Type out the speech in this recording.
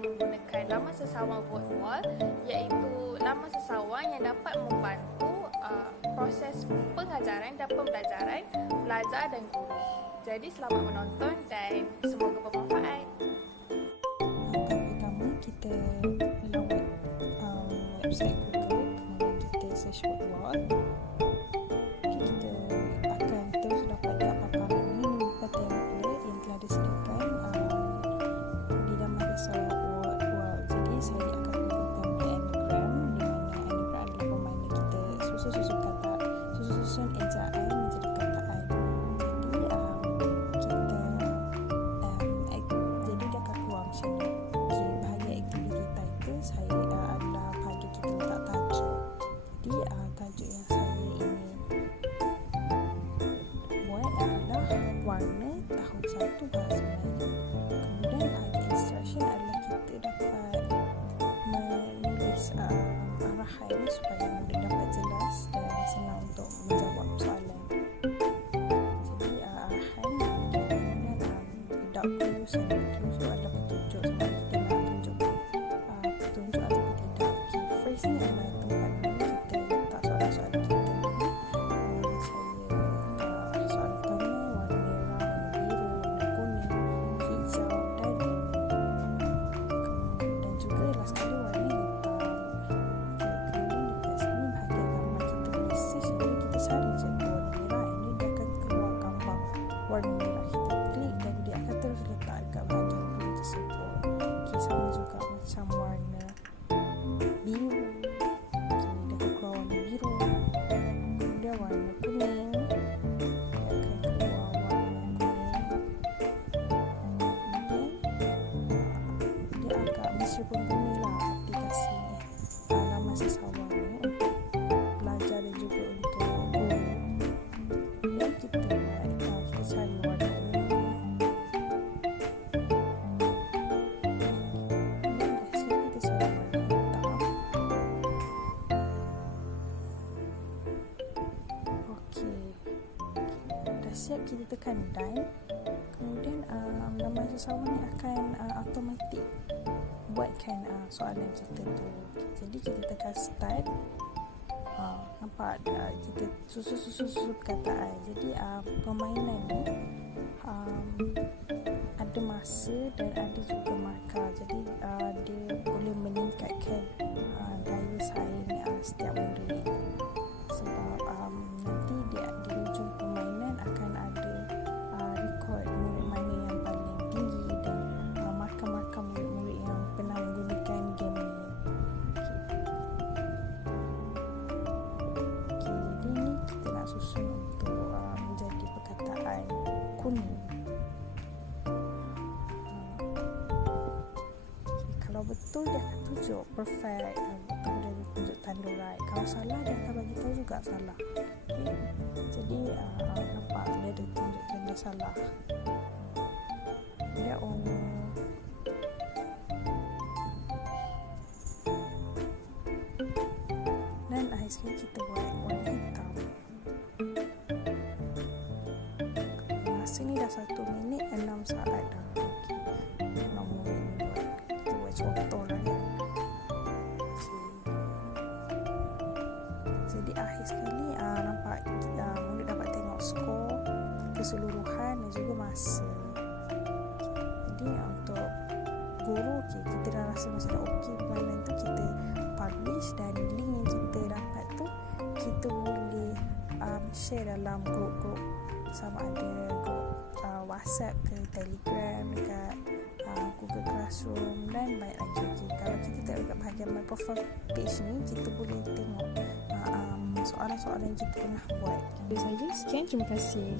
menggunakan laman sesawan Wordwall, iaitu laman sesawan yang dapat membantu proses pengajaran dan pembelajaran pelajar dan guru. Jadi selamat menonton dan semoga bermanfaat. Pertama kita lawat website Google, kemudian kita search Wordwall. Kita akan terus dapatkan paparan ini berupa template yang telah disediakan di dalam sesawan Wordwall. Jadi saya akan gunakan template anagram, di mana anagram adalah permainan kita susun ejaan menjadi kataan. Jadi dia akan keluar macam ni. Bahagian aktiviti title saya adalah bahagian kita letak tajuk. Jadi tajuk yang saya ingin buat adalah warna tahun 1 bahasa Melayu. Kemudian bahagian instruction adalah kita dapat menulis arahan ini supaya mudah dapat jelas dan senang untuk menjawab soalan. Jadi arahan kemudian without clues and clues itu adalah petunjuk sama kita nak tunjuk petunjuk atau tidak. Phrase ni adalah tempat mana kita letak soalan-soalan kita. Saya soalan tanya warna merah, warna biru, warna kuning, hijau dan juga last sekali warna hitam. Kemudian dekat sini bahagian gambar kita boleh search, jadi kita cari je warna merah, ini dia akan keluar gambar warna merah. Kita klik dan dia akan terus letak dekat bahagian biru tersebut. Sama juga macam warna biru, jadi dia akan keluar warna biru. Kemudian warna kuning, dia akan keluar warna kuning. Kemudian dia agak meskipun gunilah aplikasi ni, laman sesawan ni untuk belajar dan juga untuk guru. Dan kita cari warna ungu. Siap, kita tekan done. Kemudian laman sesawan ni akan automatik buatkan soalan kita tu. Jadi kita tekan start. Nampak kita susun perkataan. Jadi permainan ni ada masa dan ada juga markah. Jadi dia boleh meningkatkan daya saing setiap murid. Sebab nanti di hujung permainan akan ada rekod murid mana yang paling tinggi dan markah-markah murid-murid yang pernah menggunakan game ni. Jadi ni kita nak susun untuk menjadi perkataan kuning. Kalau betul dia akan tunjuk perfect, kemudian dia tunjuk tanda right. Kalau salah dia akan bagi tahu juga salah. Jadi nampak dia ada tunjuk tanda salah. Dia ungu. Dan akhir sekali kita buat warna hitam. Masa ni dah 1 minit 6 saat dah. Nombor ini buat. Kita buat contoh lah ni. Jadi akhir sekali nampak murid dapat tengok skor keseluruhan dan juga masa. Jadi untuk guru, kita dah rasa masa dah okey permainan tu, kita publish dan link yang kita dapat tu kita boleh share dalam grup-grup, sama ada grup WhatsApp ke Telegram, dekat Google Classroom dan banyak lagi. Kalau kita tengok dekat bahagian my profile page ni, kita boleh tengok soalan-soalan yang kita pernah buat. Dari saya, sekian, terima kasih.